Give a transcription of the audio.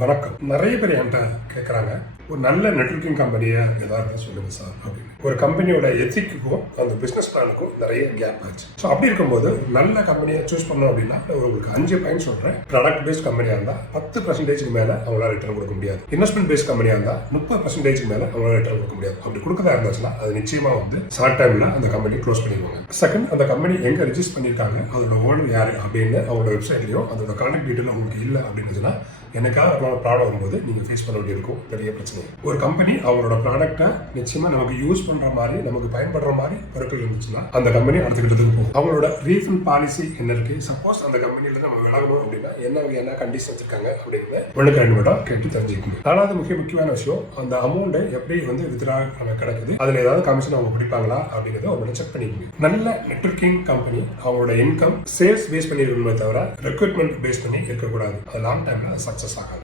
வணக்கம். நிறைய பேர் என்கிட்ட கேட்குறாங்க, ஒரு நல்ல நெட்வொர்க்கிங் கம்பெனியை ஏதாவது சொல்லுங்க சார் அப்படின்னு. ஒரு கம்பெனியோட எத்திக்குக்கும் அந்த பிஸ்னஸ் பிளானுக்கும் நிறைய கேப் ஆச்சு. ஸோ அப்படி இருக்கும்போது நல்ல கம்பெனியை சூஸ் பண்ணோம் அப்படின்னா உங்களுக்கு 5 பாயிண்ட் சொல்கிறேன். ப்ராடக்ட் பேஸ்ட் கம்பெனியாக இருந்தால் 10% மேலே அவங்களால ரிட்டர்ன் கொடுக்க முடியாது. இன்வெஸ்ட்மெண்ட் பேஸ்ட் கம்பெனியாக இருந்தால் 30% மேலே அவங்களால ரிட்டர்ன் கொடுக்க முடியாது. அப்படி கொடுக்கறதா இருந்துச்சுன்னா அது நிச்சயமாக ஷார்ட் டைமில் அந்த கம்பெனி க்ளோஸ் பண்ணிடுவாங்க. செகண்ட், அந்த கம்பெனி எங்கே ரிஜிஸ்டர் பண்ணியிருக்காங்க, அதோட ஓனர் யார் அப்படின்னு அவங்களோட வெப்சைட்லையும் அதோட கான்டாக்ட் டீட்டெயில் உங்களுக்கு இல்லை அப்படின்னுச்சுன்னா எனக்காக ப்ராப்ளம் வரும்போது நீங்கள் ஃபேஸ் பண்ண வேண்டியிருக்கும் பெரிய பிரச்சனை. ஒரு கம்பெனி அவங்களோட ப்ராடக்ட்டை நிச்சயமாக நமக்கு யூஸ் பண்ணுற மாதிரி, நமக்கு பயன்படுற மாதிரி பொருட்கள் இருந்துச்சுன்னா அந்த கம்பெனி அடுத்த கட்டத்துக்கு போகும். அவங்களோட ரீஃபண்ட் பாலிசி என்ன இருக்கு, சப்போஸ் அந்த கம்பெனியில நம்ம விலகணும் அப்படின்னா என்ன வகையான கண்டிஷன் வச்சிருக்காங்க அப்படின்னு 1-2 மட்டும் கேட்டு தெரிஞ்சுக்கணும். நாலாவது முக்கியமான விஷயம், அந்த அமௌண்ட்டை எப்படி வித்ரா கிடைக்குது, அதில் ஏதாவது கமிஷன் அவங்க பிடிப்பாங்களா அப்படிங்கிறத அவங்களோட செக் பண்ணிக்கணும். நல்ல நெட்வொர்க்கிங் கம்பெனி அவங்களோட இன்கம் சேல்ஸ் பேஸ் பண்ணி இருக்கணுமே தவிர ரெக்ரூட்மெண்ட் பேஸ் பண்ணி இருக்கக்கூடாது. அது லாங் டைம்ல சக்சஸ் ஆகாது.